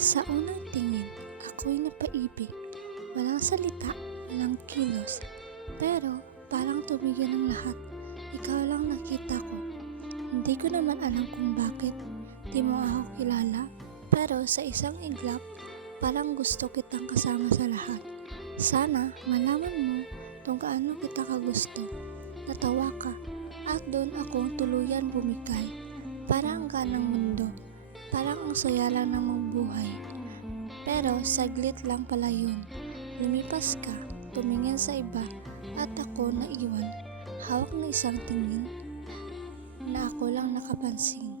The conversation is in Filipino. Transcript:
Sa unang tingin, ako'y napaibig. Walang salita, walang kilos. Pero parang tumigil ang lahat. Ikaw lang nakita ko. Hindi ko naman alam kung bakit. Di mo ako kilala. Pero sa isang iglap, parang gusto kitang kasama sa lahat. Sana malaman mo kung gaano kita kagusto. Natawa ka at doon ako tuluyan bumigay. Parang ang ganang mundo. Parang ang saya lang ng mabuhay. Pero saglit lang pala yun. Lumipas ka, tumingin sa iba, at ako naiwan. Hawak ng isang tingin na ako lang nakapansin.